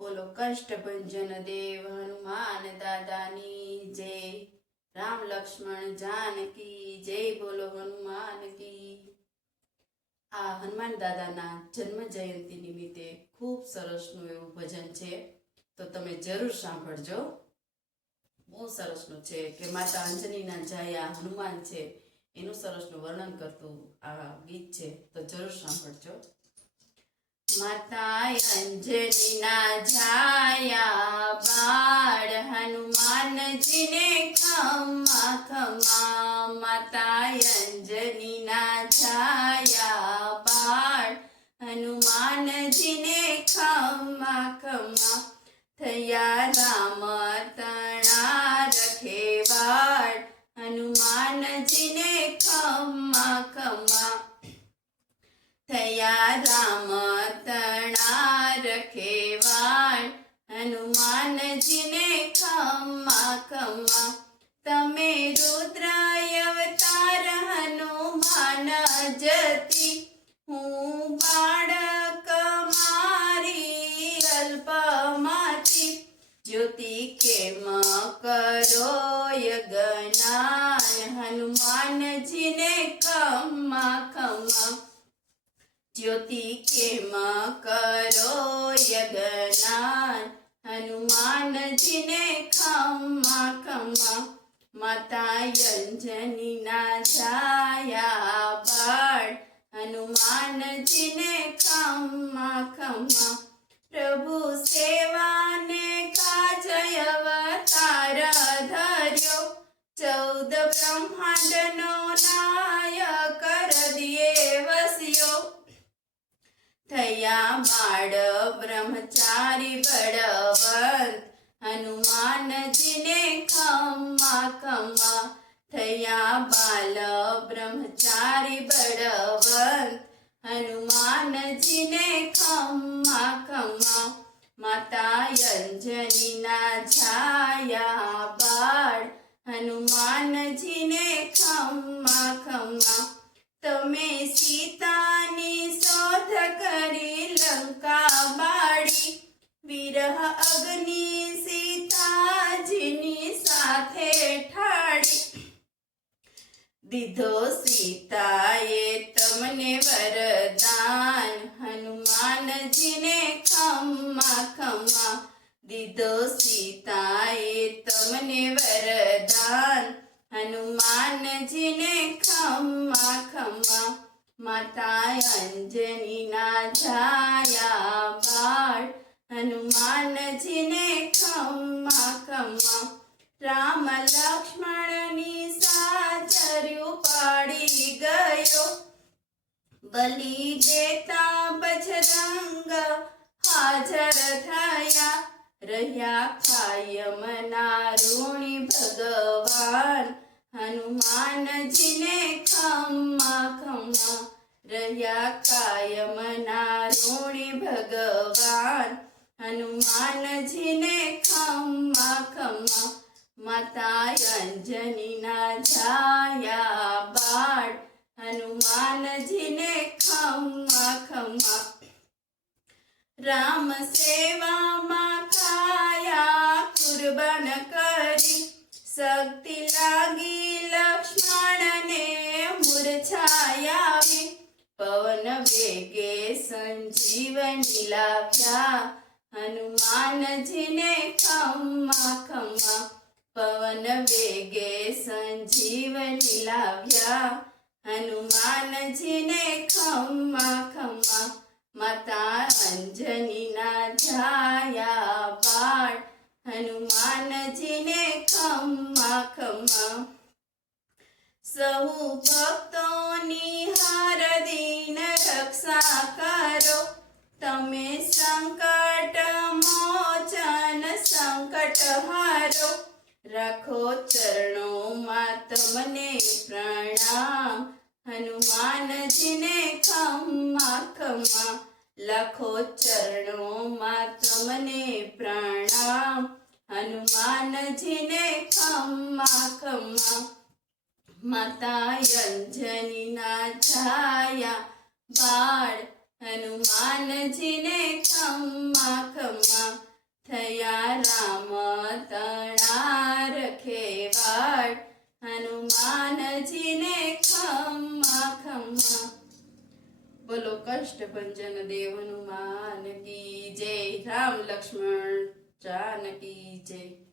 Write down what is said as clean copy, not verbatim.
બોલો કષ્ટભંજન દેવ હનુમાન દાદાની જય। રામ લક્ષ્મણ જાનકી જય। બોલો હનુમાન કી। આ હનુમાન દાદાના જન્મ જયંતિ નિમિત્તે ખૂબ સરસનું એવું ભજન છે, તો તમે જરૂર સાંભળજો। બહુ સરસનું છે કે માતા અંજનીના જાયા હનુમાન છે એનું સરસનું વર્ણન કરતું આ ગીત છે, તો જરૂર સાંભળજો। માતા અંજનીના જાયા બાળ હનુમાનજીને ખમા ખમા। માતા અંજનીના જાયા બાળ હનુમાનજીને ખમા ખમા। થયા રામ તણા રખેવાળ હનુમાનજીને ખમા ખમા। થયા રામ તણા રખેવાળ હનુમાનજીને ખમા ખમા। તમે રુદ્ર અવતાર હનુમાન જતી, હું બાળક મારી અલ્પમાંથી। જ્યોતિ કેમ કરો યજ્ઞાન હનુમાનજીને ખમા ખમા। જ્યોતિ કેમ કરો યજ્ઞાન હનુમાનજીને ખમા ખમા। માતા અંજનીના જાયા બાળ હનુમાનજીને ખમા ખમા। પ્રભુ સેવાને કાજ અવતાર ધર્યો, 14 બ્રહ્માંડનો નાયક હૃદયે વસ્યો। થયા બાળ બ્રહ્મચારી બળવંત હનુમાનજીને ખમા ખમા। થયા બાલ બ્રહ્મચારી બળવંત હનુમાનજીને ખમા ખમા। માતા અંજનીના જાયા બાળ હનુમાનજીને ખમા ખમા। તમે સીતાની શોધ કરી લંકા બાળી, વિરહ અગ્નિ સીતાજીની સાથે ઠાળી। દીધો સીતાએ તમને વરદાન હનુમાનજીને ખમા ખમા। દીધો સીતાએ તમને વરદાન હનુમાનજીને ખમા ખમા। માતા અંજનીના જાયા બાળ હનુમાનજીને ખમા ખમા। રામ લક્ષ્મણની સાચર્યું પાડી ગયો, બલિ દેતા બજરંગ હાજર થયા। રહ્યા કાયમના ઋણી ભગવાન હનુમાનજીને ખમા ખમા। રહ્યા કાયમના ઋણી ભગવાન હનુમાનજીને ખમા ખમા। માતા અંજનીના જાયા બાળ હનુમાનજીને ખમા ખમા। રામ સેવામાં કાયા કુરબાન કરી, શક્તિ લાગી લક્ષ્મણને મૂર્છાયાવી। પવન વેગે સંજીવની લાવ્યા હનુમાનજીને ખમા ખમા। પવન વેગે સંજીવની લાવ્યા હનુમાનજીને ખમા ખમા। માતા અંજનીના જાયા બાળ હનુમાનજીને ખમા ખમા। સહુ ભક્તોની હારદીન રક્ષા કરો, તમે સંકટ મોચન સંકટ હારો। રાખો ચરણોમાં તમને પ્રણામ હનુમાનજીને ખમા ખમા। લાખો ચરણોમાં તમને પ્રણામ હનુમાનજીને ખમા ખમા। માતા અંજનીના છાયા બાળ હનુમાનજીને ખમ્મા ખમ્મા હનુમાનજીને ખમ્મા ખમ્મા. બોલો કષ્ટભંજન દેવ હનુમાન કી જય. રામ લક્ષ્મણ જાનકી જય.